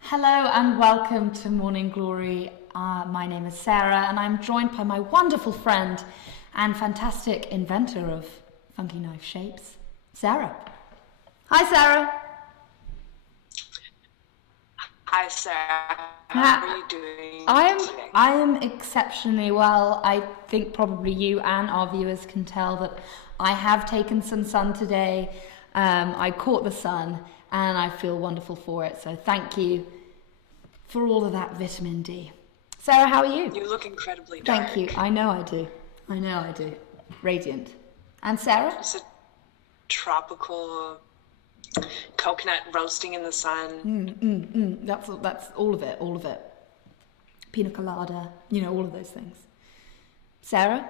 Hello and welcome to Morning Glory. My name is Sarah and I'm joined by my wonderful friend and fantastic inventor of funky knife shapes, Sarah. Hi, Sarah. Hi, Sarah. How are you doing today? I am exceptionally well. I think probably you and our viewers can tell that I have taken some sun today. I caught the sun and I feel wonderful for it. So thank you for all of that vitamin D. Sarah, how are you? You look incredibly dark. Thank you. I know I do. Radiant. And Sarah? It's a tropical coconut roasting in the sun. That's all of it. Pina colada, all of those things. Sarah,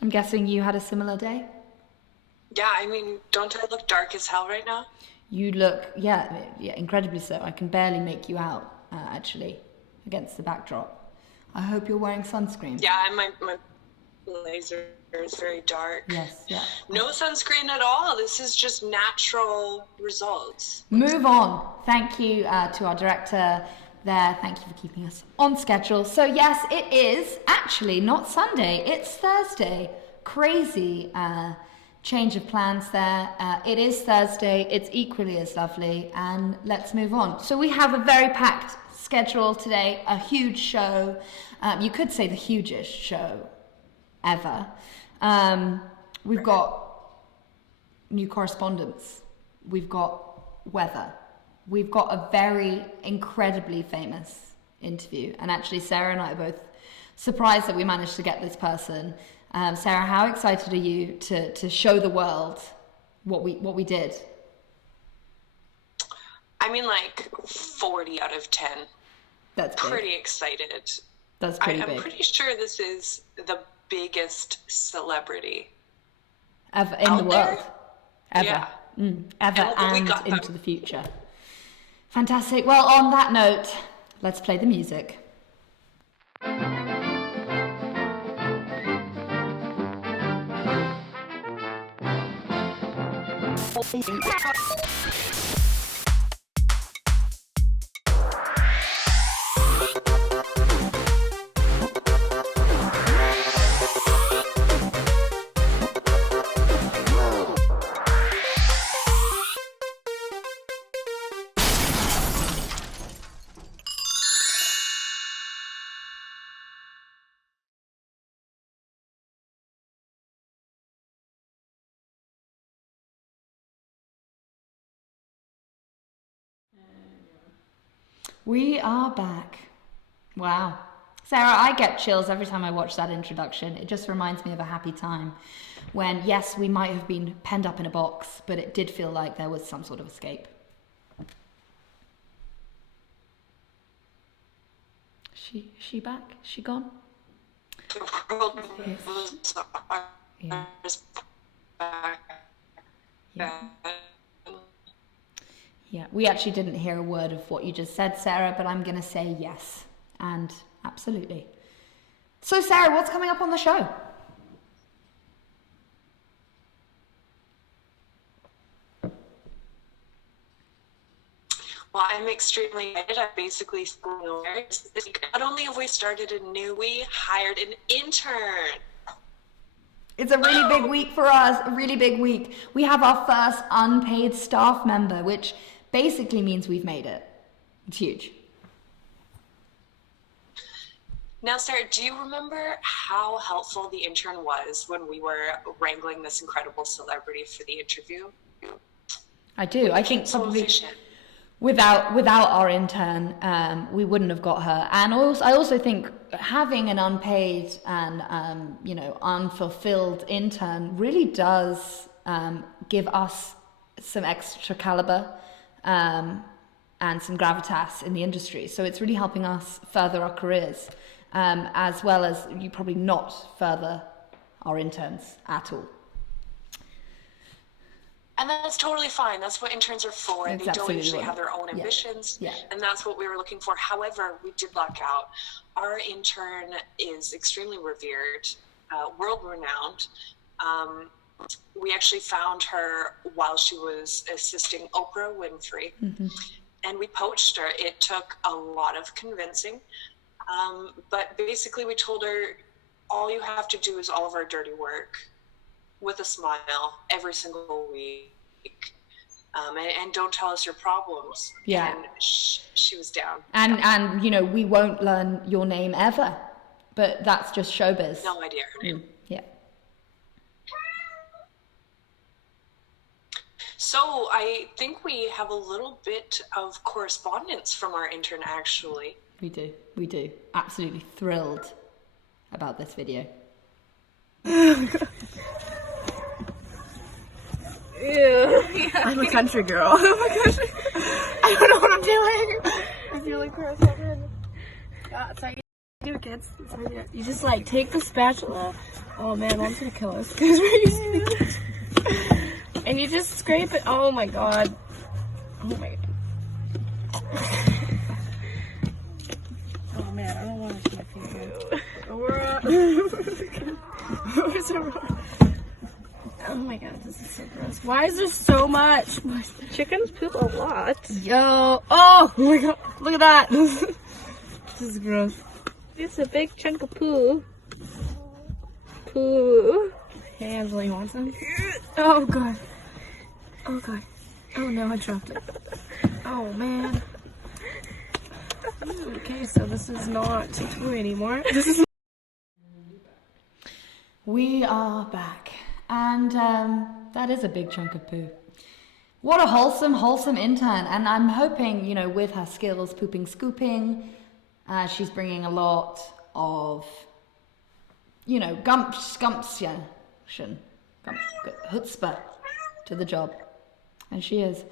I'm guessing you had a similar day? Yeah, I mean, don't I look dark as hell right now? You look, yeah, incredibly so. I can barely make you out, actually, against the backdrop. I hope you're wearing sunscreen. Yeah, and my blazer is very dark. Yes, yeah. No sunscreen at all. This is just natural results. Move on. Thank you to our director there. Thank you for keeping us on schedule. So yes, it is actually not Sunday. It's Thursday. Crazy change of plans there. It is Thursday. It's equally as lovely. And let's move on. So we have a very packed schedule today. A huge show. You could say the hugest show ever. We've got new correspondents. We've got weather. We've got a very incredibly famous interview. And actually, Sarah and I are both surprised that we managed to get this person. Sarah, how excited are you to show the world what we did? I mean, like 40 out of 10. That's big. Pretty excited. That's pretty big. I'm pretty sure this is the biggest celebrity ever in the world. Ever. Yeah. Ever and into the future. Fantastic. Well, on that note, let's play the music. We are back. Wow. Sarah, I get chills every time I watch that introduction. It just reminds me of a happy time when, yes, we might have been penned up in a box, but it did feel like there was some sort of escape. She back? She gone? The world moves Yeah. back. Yeah. Yeah, we actually didn't hear a word of what you just said, Sarah, but I'm going to say yes. And absolutely. So, Sarah, what's coming up on the show? Well, I'm extremely excited. I'm basically not only have we started we hired an intern. It's a really big week for us, a really big week. We have our first unpaid staff member, which basically means we've made it. It's huge. Now, Sarah, do you remember how helpful the intern was when we were wrangling this incredible celebrity for the interview? I do. I think So probably efficient. without our intern, we wouldn't have got her. And I also think having an unpaid and unfulfilled intern really does give us some extra caliber and some gravitas in the industry. So it's really helping us further our careers, as well as you probably not further our interns at all. And that's totally fine. That's what interns are for. It's They don't usually absolutely have their own yeah. ambitions. Yeah. And that's what we were looking for. However, we did luck out. Our intern is extremely revered, world-renowned. We actually found her while she was assisting Oprah Winfrey. Mm-hmm. And we poached her. It took a lot of convincing. But basically we told her, all you have to do is all of our dirty work with a smile every single week. And don't tell us your problems. Yeah. And she was down. And you know, we won't learn your name ever, but that's just showbiz. No idea her name. Yeah. So I think we have a little bit of correspondence from our intern, actually. We do. Absolutely thrilled about this video. Ew. Yeah. I'm a country girl. Oh my gosh. I don't know what I'm doing. I feel like gross. That's how you do it, kids. That's how you do it. You just like take the spatula. Oh man, mom's gonna kill us. And you just scrape it. Oh my god. Oh my god. Oh man, I don't want to see my feet. Oh my god, this is so gross. Why is there so much? Chickens poop a lot. Yo. Oh my god. Look at that. This is gross. It's a big chunk of poo. Poo. Hey, Angela, you want some? Oh god. Oh god. Oh no, I dropped it. Oh man. Okay, so this is not poo anymore. This is. We are back, and that is a big chunk of poo. What a wholesome intern, and I'm hoping, you know, with her skills, pooping, scooping, she's bringing a lot of, you know, gumption, chutzpah to the job, and she is.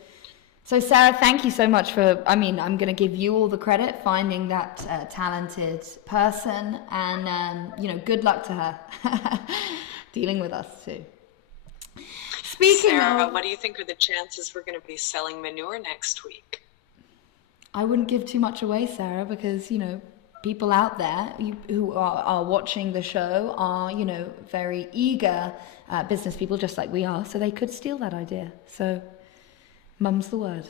So Sarah, thank you so much for, I mean, I'm going to give you all the credit finding that talented person, and, you know, good luck to her dealing with us too. Speaking Sarah, of, what do you think are the chances we're going to be selling manure next week? I wouldn't give too much away, Sarah, because, you know, people out there who are watching the show are, you know, very eager business people, just like we are, so they could steal that idea. So mum's the word.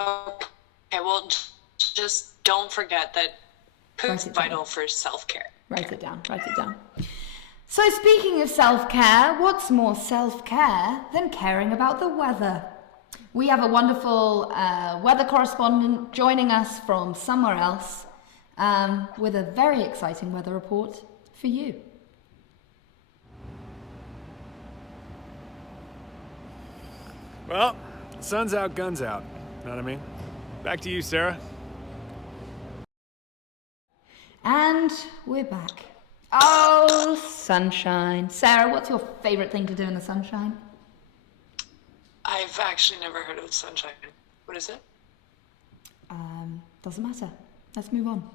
Okay, well, just don't forget that poop's Write it down. vital for self-care. Write it down. So speaking of self-care, what's more self-care than caring about the weather? We have a wonderful weather correspondent joining us from somewhere else with a very exciting weather report for you. Well, sun's out, guns out. Know what I mean? Back to you, Sarah. And we're back. Oh, sunshine. Sarah, what's your favorite thing to do in the sunshine? I've actually never heard of sunshine. What is it? Doesn't matter. Let's move on.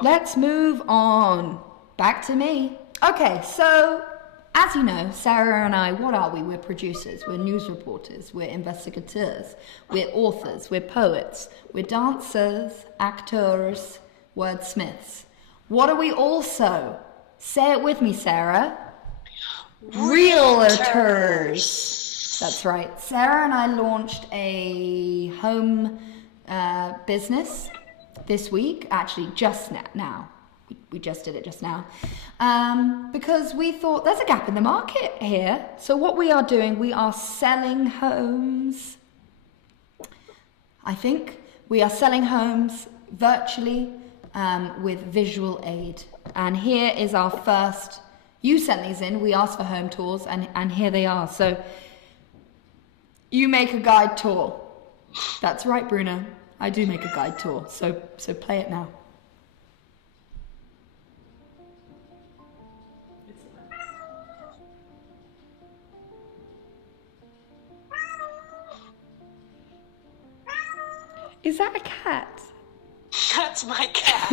Let's move on. Back to me. Okay, so as you know, Sarah and I, what are we? We're producers, we're news reporters, we're investigators, we're authors, we're poets, we're dancers, actors, wordsmiths. What are we also? Say it with me, Sarah. Realtors. That's right. Sarah and I launched a home business this week, actually just now. We just did it just now. Because we thought there's a gap in the market here. So what we are doing, we are selling homes. I think we are selling homes virtually with visual aid. And here is our first, you sent these in, we asked for home tours, and here they are. So you make a guide tour. That's right, Bruno. I do make a guide tour. So play it now. Is that a cat? That's my cat.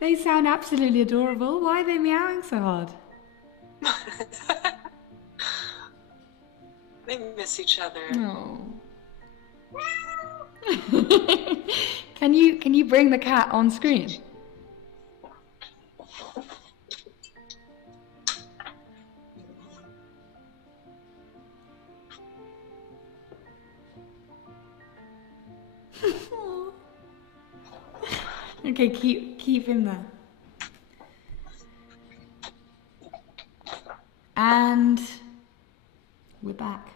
They sound absolutely adorable. Why are they meowing so hard? They miss each other. Oh. Can you bring the cat on screen? Okay, keep him there. And we're back.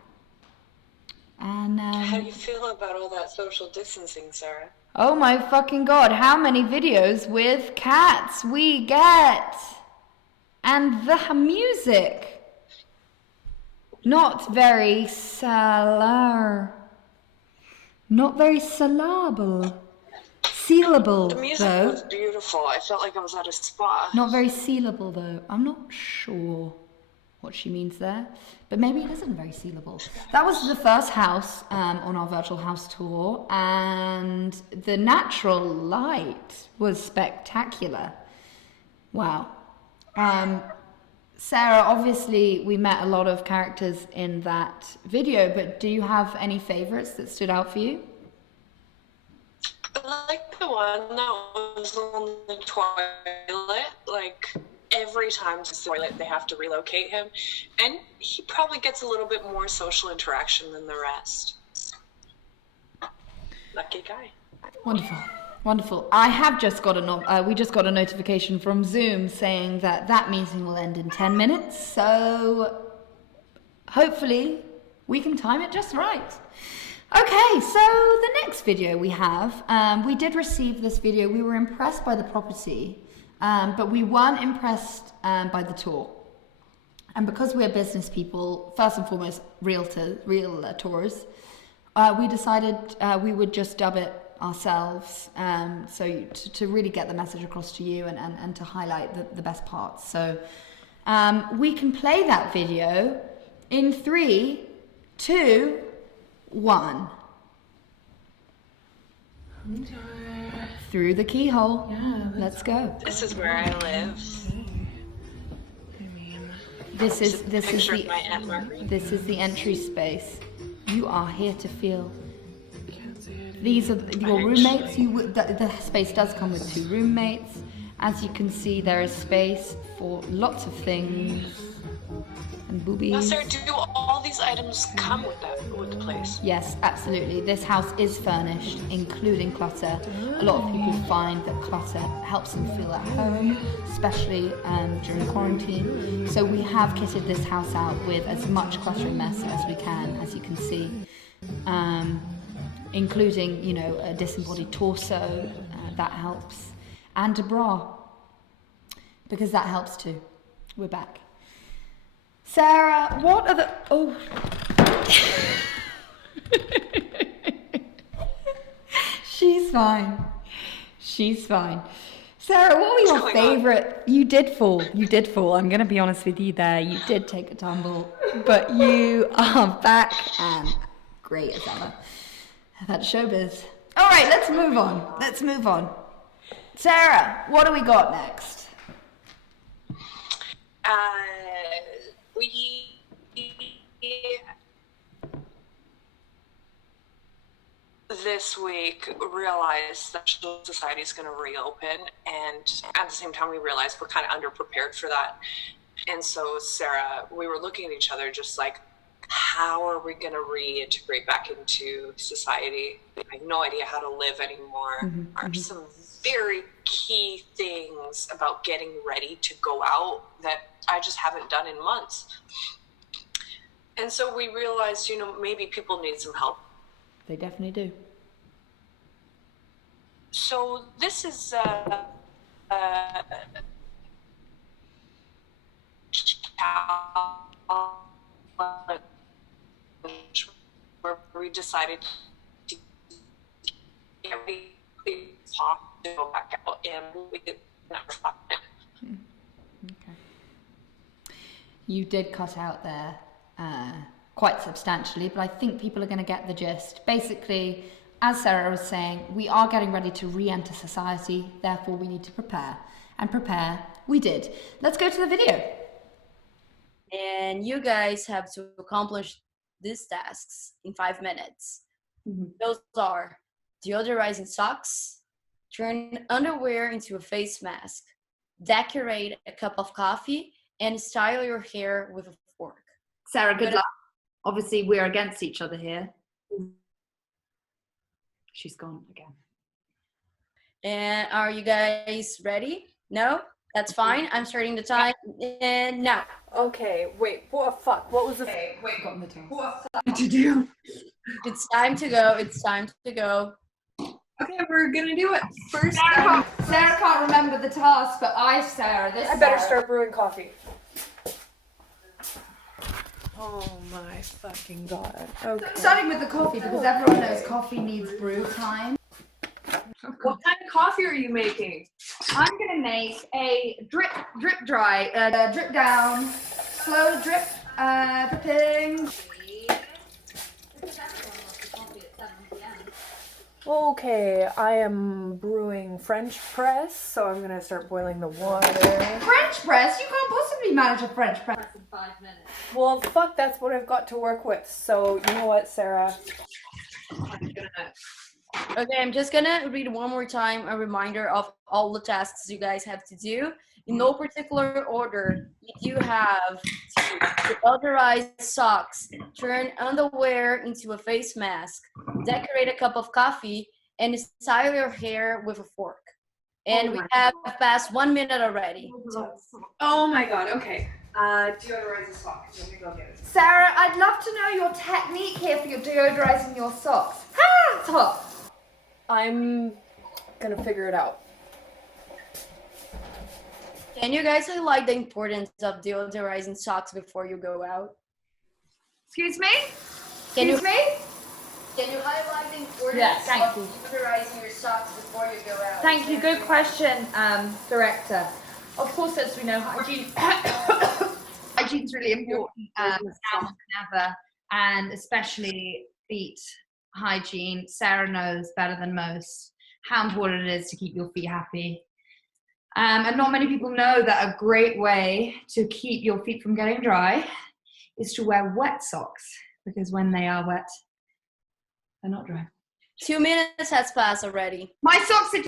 And How do you feel about all that social distancing, Sarah? oh my fucking god, how many videos with cats we get! And the music. Not very Not very syllable. Sealable, The music though. was beautiful. I felt like I was at a spa. Not very sealable, though. I'm not sure what she means there, but maybe it isn't very sealable. That was the first house on our virtual house tour, and the natural light was spectacular. Wow. Sarah, obviously we met a lot of characters in that video, but do you have any favorites that stood out for you? I like the one that was on the toilet. Like, every time to the toilet, they have to relocate him. And he probably gets a little bit more social interaction than the rest. Lucky guy. Wonderful, wonderful. I have just got we just got a notification from Zoom saying that that meeting will end in 10 minutes. So hopefully we can time it just right. Okay, so the next video we have, we did receive this video. We were impressed by the property, but we weren't impressed by the tour. And because we're business people, first and foremost, realtors, we decided we would just dub it ourselves, so to really get the message across to you and to highlight the best parts. So we can play that video in 3, 2, 1. Through the keyhole. Yeah, let's go. This is where I live. This is Picture of my Aunt the Marguerite. this is the entry space. You are here to feel. These are your roommates. The space does come with 2 roommates. As you can see, there is space for lots of things and boobies. Now, Sarah, do all these items come with the place? Yes, absolutely. This house is furnished, including clutter. A lot of people find that clutter helps them feel at home, especially during quarantine. So we have kitted this house out with as much cluttering mess as we can, as you can see, including, you know, a disembodied torso. That helps, and a bra, because that helps too. We're back. Sarah, what are the... Oh. She's fine. She's fine. Sarah, what were your What's going on? favorite... You did fall. I'm going to be honest with you there. You did take a tumble. But you are back and great as ever. That's showbiz. All right, let's move on. Sarah, what do we got next? We this week realized that society is going to reopen, and at the same time we realized we're kind of underprepared for that. And so, Sarah, we were looking at each other just like, how are we going to reintegrate back into society? I have no idea how to live anymore. Are some very key things about getting ready to go out that I just haven't done in months. And so we realized, you know, maybe people need some help. They definitely do. So this is where we decided to get ready to go back out, and we did never stop now. Okay. You did cut out there quite substantially, but I think people are going to get the gist. Basically, as Sarah was saying, we are getting ready to re-enter society, therefore we need to prepare. And prepare we did. Let's go to the video. And you guys have to accomplish these tasks in 5 minutes. Mhm. Those are deodorizing socks, turn underwear into a face mask, decorate a cup of coffee, and style your hair with a fork. Sarah, good luck. Obviously, we're against each other here. She's gone again. And are you guys ready? No? That's fine. I'm starting the time. And now. Okay, wait, what fuck? What was the Got the task. What to do? It's time to go. It's time to go. Okay, we're gonna do it first. Sarah can't remember the task, but Sarah. This I better start brewing coffee. Oh my fucking god. Okay. Starting with the coffee because everyone knows coffee needs brew time. What kind of coffee are you making? I'm gonna make a drip dry, drip down, slow drip, dripping. Okay, I am brewing French press, so I'm gonna start boiling the water. French press? You can't possibly manage a French press in 5 minutes. Well, fuck, that's what I've got to work with. So, you know what, Sarah? Okay, I'm just gonna read one more time a reminder of all the tasks you guys have to do. In no particular order, you have to deodorize socks, turn underwear into a face mask, decorate a cup of coffee, and style your hair with a fork. And we have passed 1 minute already. Oh my god, okay. Deodorize the socks. Let me go get it. Sarah, I'd love to know your technique here for your deodorizing your socks. Ah, it's hot. I'm gonna figure it out. Can you guys highlight the importance of deodorizing socks before you go out? Excuse me? Can you highlight the importance thank of you. deodorizing your socks before you go out? Thank you. Good question, Director. Of course, as we know, hygiene hygiene's really important now more than ever, and especially feet hygiene. Sarah knows better than most how important it is to keep your feet happy. And not many people know that a great way to keep your feet from getting dry is to wear wet socks, because when they are wet, they're not dry. 2 minutes has passed already. My socks are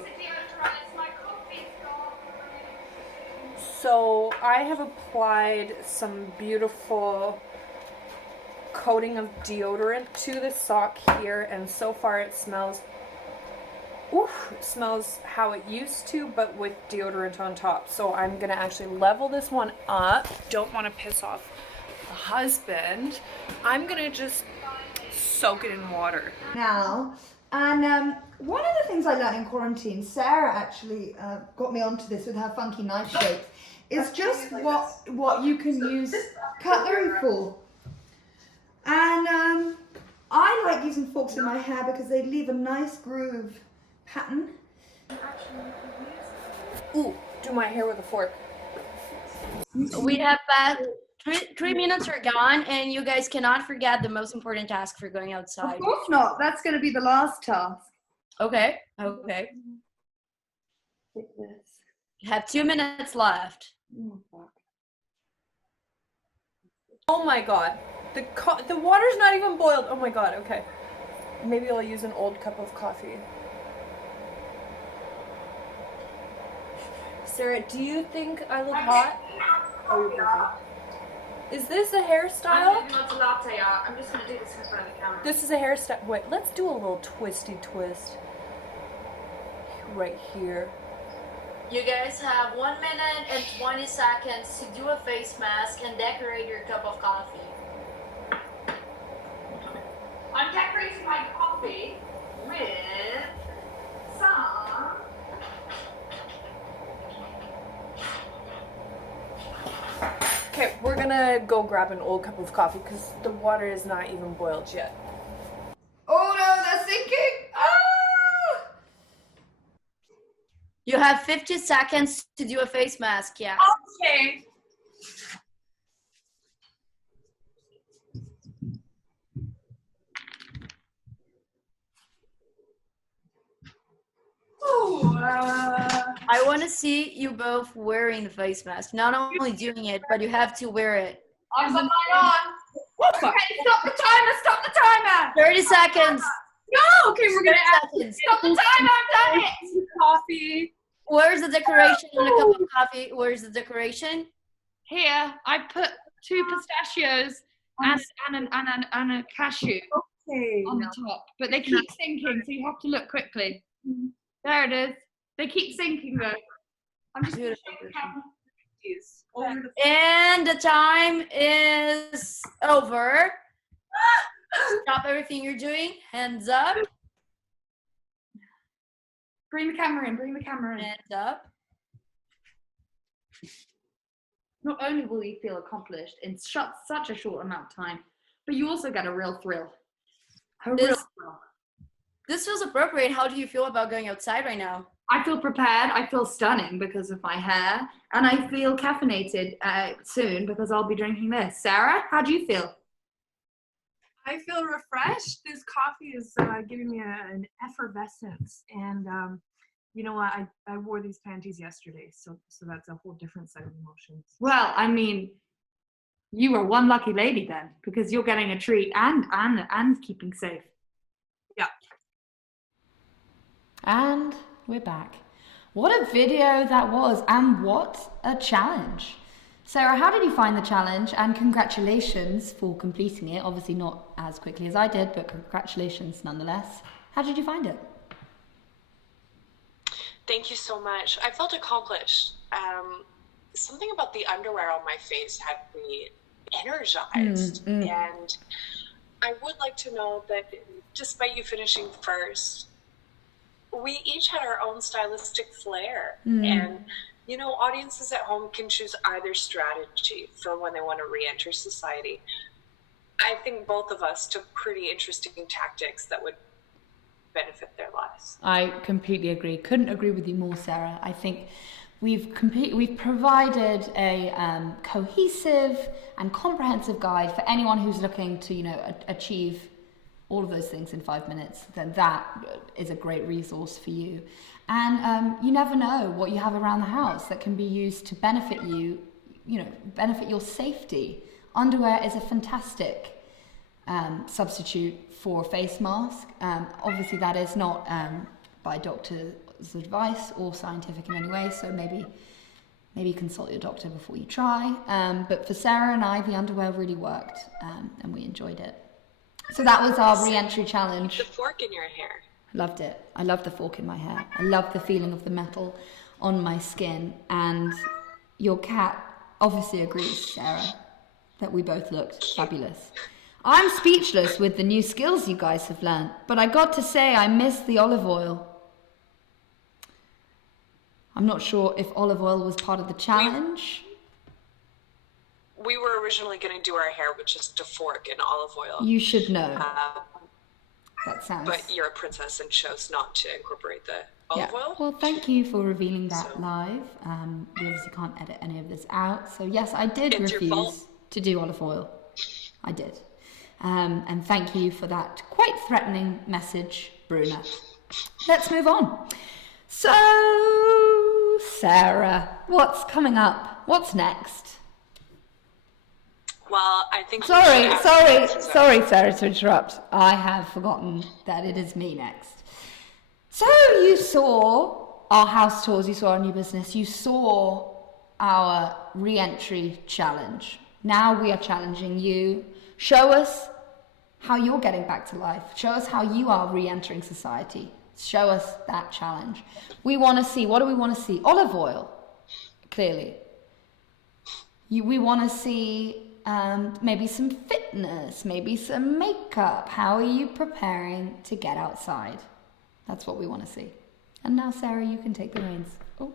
So, I have applied some beautiful coating of deodorant to the sock here, and so far it smells how it used to, but with deodorant on top. So I'm gonna actually level this one up. Don't want to piss off the husband. I'm gonna just soak it in water. now. And one of the things I learned in quarantine, Sarah actually got me onto this with her funky knife shapes, is just what you can use cutlery for. And I like using forks in my hair because they leave a nice groove pattern. Ooh, do my hair with a fork. We have passed 3 minutes are gone, and you guys cannot forget the most important task for going outside. Of course not. That's going to be the last task. Okay. You have 2 minutes left. Oh my god. The water's not even boiled. Oh my god, okay. Maybe I'll use an old cup of coffee. Sarah, do you think I look hot? Oh, you're busy. Is this a hairstyle? Not a latte art. I'm just gonna do this in front of the camera. This is a hairstyle. Wait, let's do a little twisty twist. Right here. You guys have 1 minute and 20 seconds to do a face mask and decorate your cup of coffee. I'm decorating my coffee with some Okay, we're gonna go grab an old cup of coffee because the water is not even boiled yet. Oh no, they're sinking! Ah! You have 50 seconds to do a face mask, yeah. Okay. I want to see you both wearing the face mask. Not only doing it, but you have to wear it. I'm on. Okay, stop the timer! 30 seconds. No, okay, we're gonna add 30 seconds. Stop the time, I've done it! coffee. Where's the decoration in a cup of coffee? Where's the decoration? Here, I put 2 pistachios and a cashew Okay. on the top, but they keep sinking, so you have to look quickly. There it is. They keep sinking though. I'm just gonna shake the camera. Jeez. Over the And the time is over. Stop everything you're doing. Hands up. Bring the camera in. Bring the camera in. Hands up. Not only will you feel accomplished in such a short amount of time, but you also get a real thrill. A real thrill. This feels appropriate. How do you feel about going outside right now? I feel prepared. I feel stunning because of my hair, and I feel caffeinated soon because I'll be drinking this. Sarah, how do you feel? I feel refreshed. This coffee is giving me an effervescence, and you know what? I wore these panties yesterday, so that's a whole different set of emotions. Well, I mean, you are one lucky lady then, because you're getting a treat and keeping safe. Yeah. And we're back. What a video that was, and what a challenge. Sarah, how did you find the challenge? And congratulations for completing it. Obviously not as quickly as I did, but congratulations nonetheless. How did you find it? Thank you so much. I felt accomplished. Something about the underwear on my face had me energized. And I would like to know that despite you finishing first, we each had our own stylistic flair. And, you know, audiences at home can choose either strategy for when they want to re-enter society. I think both of us took pretty interesting tactics that would benefit their lives. I completely agree. Couldn't agree with you more, Sarah. I think we've provided a cohesive and comprehensive guide for anyone who's looking to, you know, achieve all of those things in 5 minutes. Then that is a great resource for you. And you never know what you have around the house that can be used to benefit you, you know, benefit your safety. Underwear is a fantastic substitute for a face mask. Obviously that is not by doctor's advice or scientific in any way, so maybe consult your doctor before you try. But for Sarah and I, the underwear really worked, and we enjoyed it. So that was our re-entry challenge. The fork in your hair. Loved it. I love the fork in my hair. I love the feeling of the metal on my skin. And your cat obviously agrees, Sarah, that we both looked fabulous. I'm speechless with the new skills you guys have learned, but I got to say I miss the olive oil. I'm not sure if olive oil was part of the challenge. We were originally going to do our hair with just a fork and olive oil. You should know. That sounds... But you're a princess and chose not to incorporate the olive oil. Well, thank you for revealing that live. We obviously can't edit any of this out. So yes, I did refuse to do olive oil. I did. And thank you for that quite threatening message, Bruna. Let's move on. So, Sarah, what's coming up? What's next? Well, I think... Sorry, Sarah, to interrupt. I have forgotten that it is me next. So you saw our house tours, you saw our new business, you saw our re-entry challenge. Now we are challenging you. Show us how you're getting back to life. Show us how you are re-entering society. Show us that challenge. We want to see, what do we want to see? Olive oil, clearly. We want to see maybe some fitness, maybe some makeup. How are you preparing to get outside? That's what we want to see. And now, Sarah, you can take the reins. Oh.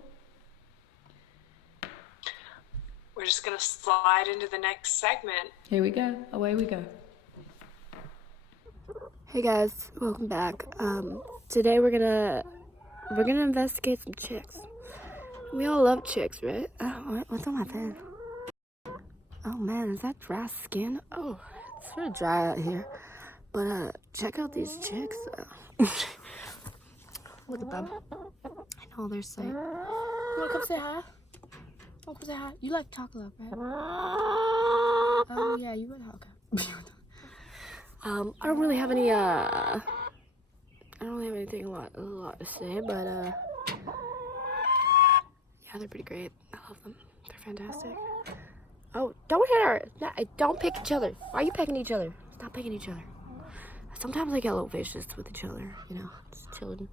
We're just going to slide into the next segment. Here we go. Away we go. Hey guys, welcome back. Today we're gonna investigate some chicks. We all love chicks, right? What's on my pen? Oh man, is that dry skin? Oh, it's very dry out here. But check out these chicks. Look at them. I know they're sick. You wanna come say hi? Come say hi. You like chocolate, right? Oh yeah, you would. Okay. I don't really have any I don't really have anything a lot to say, but yeah, they're pretty great. I love them. They're fantastic. Oh, don't hit her! No, don't pick each other. Why are you picking each other? Stop picking each other. Sometimes I get a little vicious with each other, you know, just chilling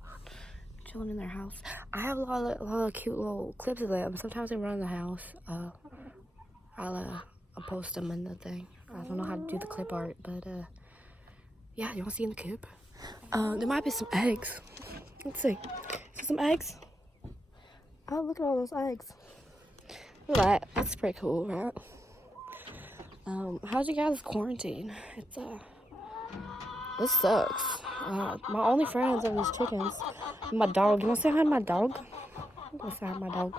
in their house. I have a lot of cute little clips of them. Sometimes they run in the house. I'll post them in the thing. I don't know how to do the clip art, but yeah, you want to see in the coop? There might be some eggs. Let's see. See some eggs? Oh, look at all those eggs. Look at that. That's pretty cool, right? How's you guys' quarantine? This sucks. My only friends are these chickens. My dog. You want to say hi to my dog? I'm going to say hi to my dog.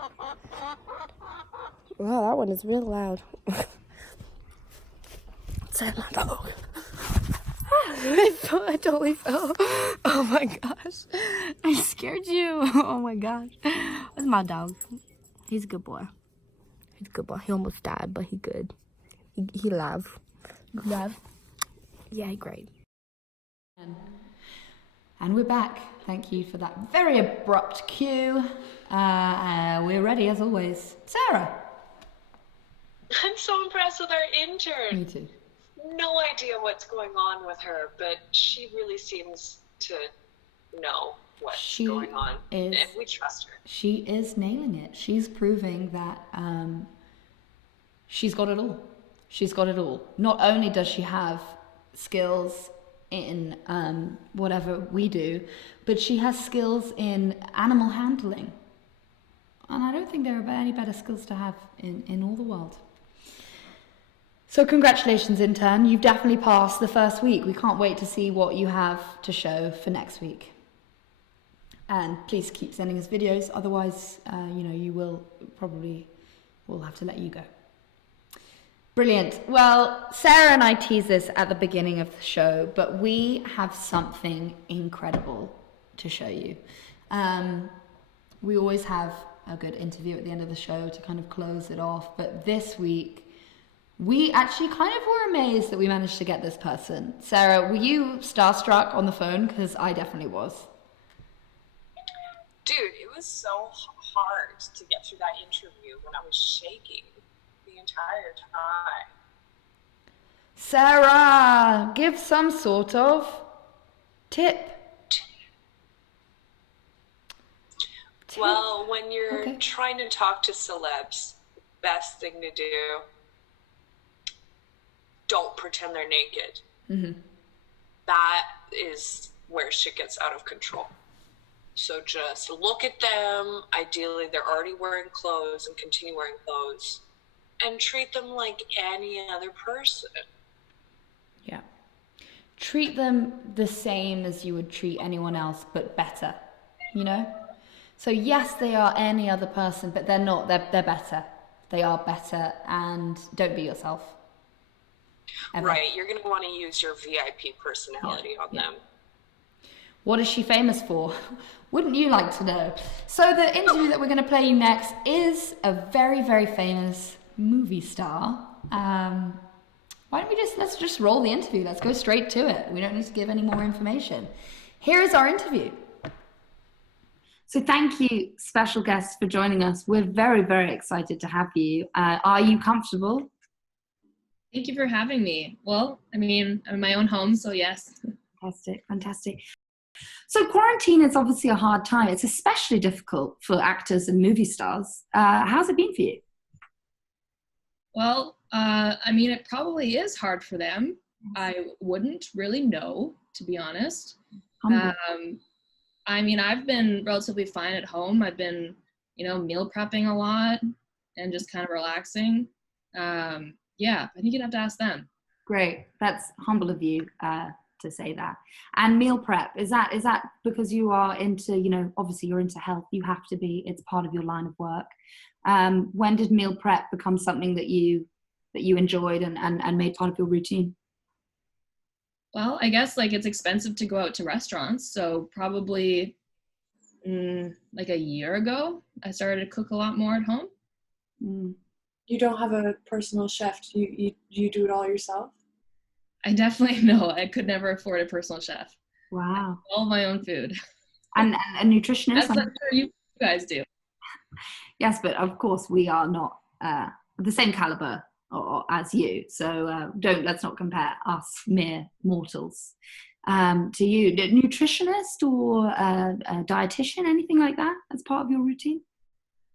Wow, that one is real loud. Say hi to my dog. I totally fell. Oh my gosh. I scared you. Oh my gosh. That's my dog. He's a good boy. He's a good boy. He almost died, but he good. He alive. Alive? Yeah, he great. And we're back. Thank you for that very abrupt cue. We're ready as always. Sarah. I'm so impressed with our intern. Me too. No idea what's going on with her, but she really seems to know what's going on. And we trust her. She is nailing it. She's proving that she's got it all. She's got it all. Not only does she have skills in whatever we do, but she has skills in animal handling. And I don't think there are any better skills to have in all the world. So congratulations, intern. You've definitely passed the first week. We can't wait to see what you have to show for next week. And please keep sending us videos. Otherwise, you will probably, we'll have to let you go. Brilliant. Well, Sarah and I teased this at the beginning of the show, but we have something incredible to show you. We always have a good interview at the end of the show to kind of close it off. But this week, we actually kind of were amazed that we managed to get this person. Sarah, were you starstruck on the phone? Because I definitely was. Dude, it was so hard to get through that interview when I was shaking the entire time. Sarah, give some sort of tip. Well, when you're trying to talk to celebs, best thing to do, don't pretend they're naked. Mm-hmm. That is where shit gets out of control. So just look at them. Ideally, they're already wearing clothes and continue wearing clothes. And treat them like any other person. Yeah. Treat them the same as you would treat anyone else, but better. You know? So yes, they are any other person, but they're not. They're better. They are better, and don't be yourself. Ever. Right. You're going to want to use your VIP personality on them. What is she famous for? Wouldn't you like to know? So the interview that we're going to play you next is a very, very famous movie star. Why don't we let's just roll the interview. Let's go straight to it. We don't need to give any more information. Here is our interview. So thank you, special guest, for joining us. We're very, very excited to have you. Are you comfortable? Thank you for having me. Well, I mean, I'm in my own home, so yes. Fantastic. So quarantine is obviously a hard time. It's especially difficult for actors and movie stars. How's it been for you? Well, I mean, it probably is hard for them. I wouldn't really know, to be honest. I mean, I've been relatively fine at home. I've been, meal prepping a lot and just kind of relaxing. Yeah, I think you'd have to ask them. Great. That's humble of you to say that. And meal prep, is that because you are into, obviously you're into health, you have to be, it's part of your line of work. When did meal prep become something that you enjoyed and made part of your routine? Well, I guess it's expensive to go out to restaurants. So probably like a year ago, I started to cook a lot more at home. You don't have a personal chef. You do it all yourself? I definitely know I could never afford a personal chef. Wow. All my own food. And a nutritionist. As I'm sure you guys do. Yes, but of course we are not the same caliber as you. So let's not compare us mere mortals to you. A nutritionist or a dietitian, anything like that as part of your routine?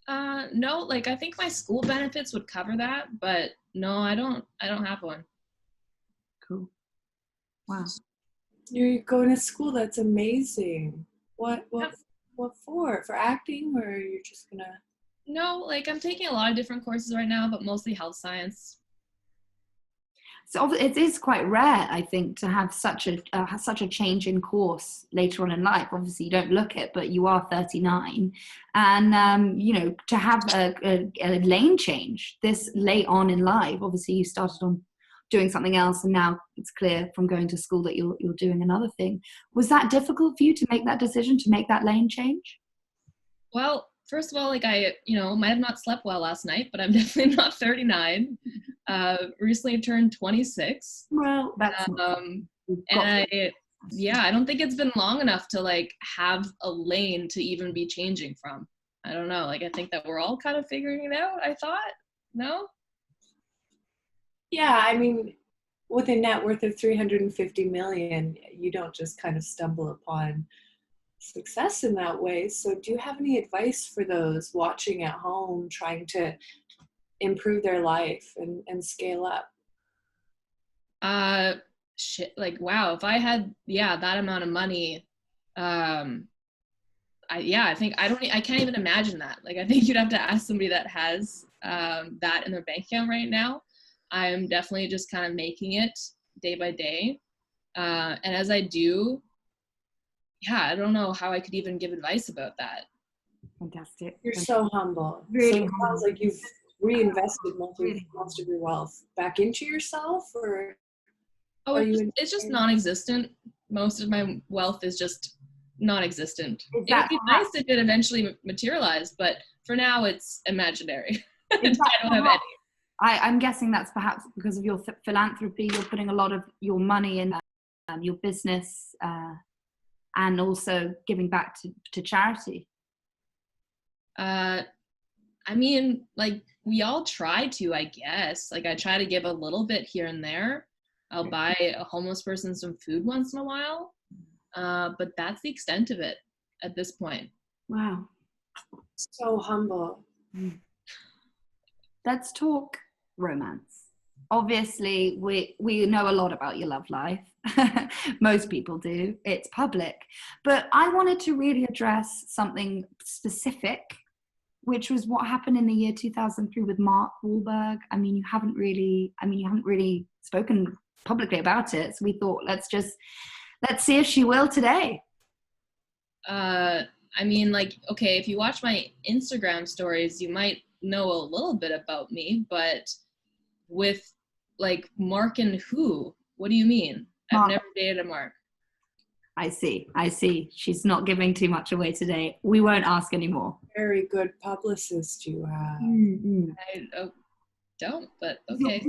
No, like I think my school benefits would cover that, but no, I don't have one. Cool. Wow. You're going to school. That's amazing. What for? For acting, or you're just gonna? No, like I'm taking a lot of different courses right now, but mostly health science. So it is quite rare, I think, to have such a change in course later on in life. Obviously, you don't look it, but you are 39, and you know, to have a lane change this late on in life. Obviously, you started on doing something else, and now it's clear from going to school that you're doing another thing. Was that difficult for you to make that decision, to make that lane change? Well, first of all, like I, might have not slept well last night, but I'm definitely not 39. Recently turned 26. Well, that's and I don't think it's been long enough to like have a lane to even be changing from. I don't know. Like I think that we're all kind of figuring it out. I thought, no. Yeah, I mean, with a net worth of 350 million, you don't just kind of stumble upon success in that way. So do you have any advice for those watching at home trying to improve their life and scale up? Like wow, if I had that amount of money, I think I can't even imagine that. Like I think you'd have to ask somebody that has that in their bank account right now. I'm definitely just kind of making it day by day, and as I do, I don't know how I could even give advice about that. Fantastic. You're so humble. Really so it sounds like you've reinvested most of your wealth back into yourself, or it's just non-existent. Most of my wealth is just non-existent. It would be nice if it eventually materialized, but for now it's imaginary. I don't have any. I'm guessing that's perhaps because of your philanthropy. You're putting a lot of your money in your business and also giving back to charity. I mean, like we all try to, I guess. Like I try to give a little bit here and there. I'll buy a homeless person some food once in a while, but that's the extent of it at this point. Wow. So humble. Let's talk romance. Obviously, we know a lot about your love life. Most people do. It's public. But I wanted to really address something specific, which was what happened in the year 2003 with Mark Wahlberg. I mean, you haven't really spoken publicly about it. So we thought, let's see if she will today. I mean, like, okay, if you watch my Instagram stories, you might know a little bit about me, but with like Mark and who? What do you mean? Mark. I've never dated a Mark. I see. She's not giving too much away today. We won't ask anymore. Very good publicist you have. I don't, but okay.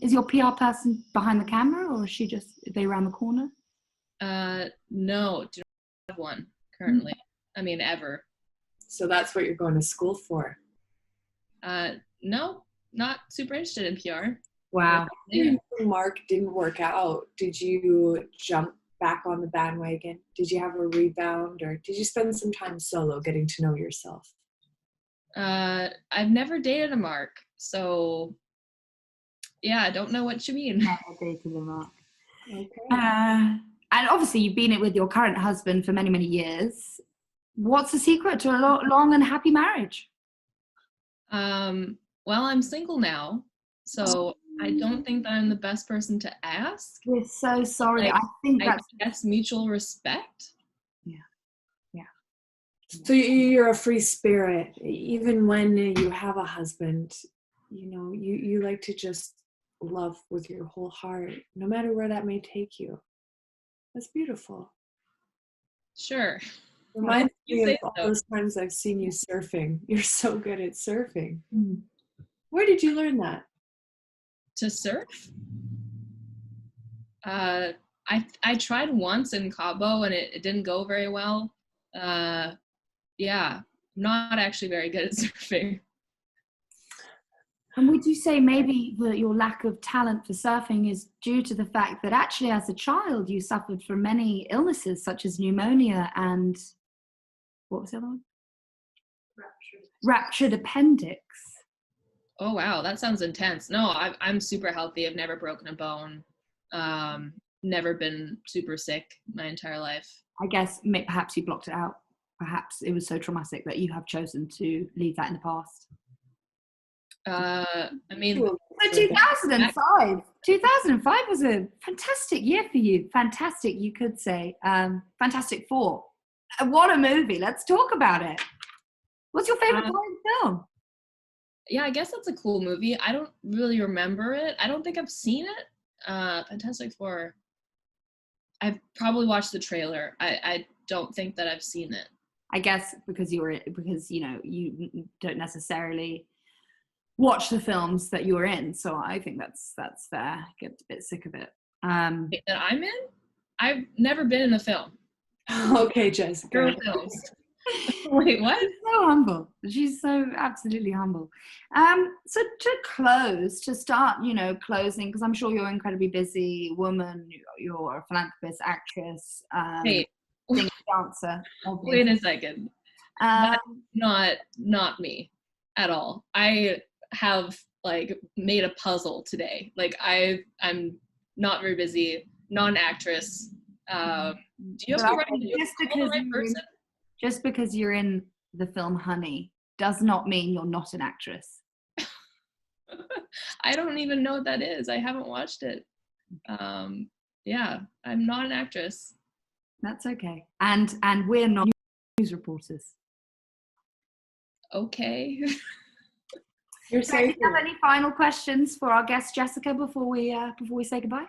Is your PR person behind the camera, or is she just, are they around the corner? No, do not have one currently. I mean, ever. So that's what you're going to school for? No, not super interested in PR. Wow. Mark didn't work out. Did you jump back on the bandwagon? Did you have a rebound, or did you spend some time solo getting to know yourself? I've never dated a Mark, so yeah, I don't know what you mean. Never dated a Mark. Okay. And obviously you've been with your current husband for many, many years. What's the secret to a long and happy marriage? Well, I'm single now, so I don't think that I'm the best person to ask. We're so sorry. Like, I think that's mutual respect. Yeah. So you're a free spirit, even when you have a husband. You like to just love with your whole heart, no matter where that may take you. That's beautiful. Sure. Reminds me of all those times I've seen you surfing. You're so good at surfing. Mm. Where did you learn that? To surf? I tried once in Cabo and it didn't go very well. Yeah, not actually very good at surfing. And would you say maybe that your lack of talent for surfing is due to the fact that actually as a child you suffered from many illnesses such as pneumonia and what was the other one? Ruptured appendix. Oh wow, that sounds intense. No, I'm super healthy. I've never broken a bone. Never been super sick my entire life. I guess perhaps you blocked it out. Perhaps it was so traumatic that you have chosen to leave that in the past. I mean, so 2005 was a fantastic year for you. Fantastic, you could say. Fantastic Four. What a movie. Let's talk about it. What's your favorite part of the film? Yeah, I guess that's a cool movie. I don't really remember it. I don't think I've seen it. Fantastic Four. I've probably watched the trailer. I don't think that I've seen it. I guess because you don't necessarily watch the films that you were in, so I think that's fair. Get a bit sick of it. That I'm in? I've never been in a film. Okay, Jessica. Girl films. Wait, what? She's so humble. She's so absolutely humble. So to start, closing, because I'm sure you're an incredibly busy woman. You're a philanthropist, actress, Hey, singer, dancer. wait a second. That's not me at all. I have made a puzzle today. I'm not very busy, non-actress. Do you have the right person? Just because you're in the film Honey does not mean you're not an actress. I don't even know what that is. I haven't watched it. Yeah, I'm not an actress. That's okay. And we're not news reporters. Okay. You're Do you have any final questions for our guest Jessica before we say goodbye?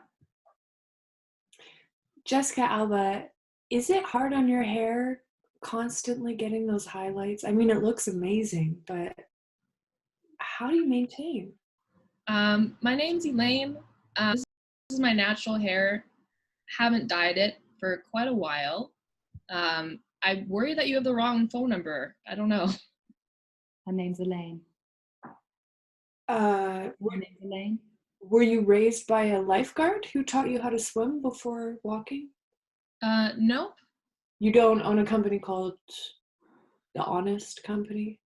Jessica Alba, is it hard on your hair constantly getting those highlights? I mean, it looks amazing, but how do you maintain? My name's Elaine. This is my natural hair. Haven't dyed it for quite a while. I worry that you have the wrong phone number. I don't know. Her name's Elaine. My name's Elaine. Were you raised by a lifeguard who taught you how to swim before walking? Nope. You don't own a company called The Honest Company?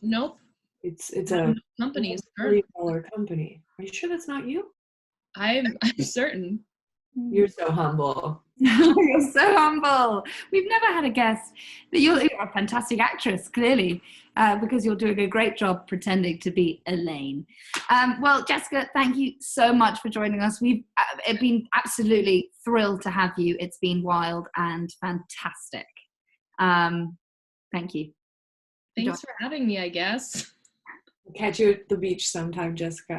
Nope. It's a company. $1 billion company. Are you sure that's not you? I'm certain. You're so humble. You're so humble. We've never had a guest that you're a fantastic actress, clearly, because you're doing a great job pretending to be Elaine. Well, Jessica, thank you so much for joining us. We've been absolutely thrilled to have you. It's been wild and fantastic. Thank you. Thanks for having me, I guess. Catch you at the beach sometime, Jessica.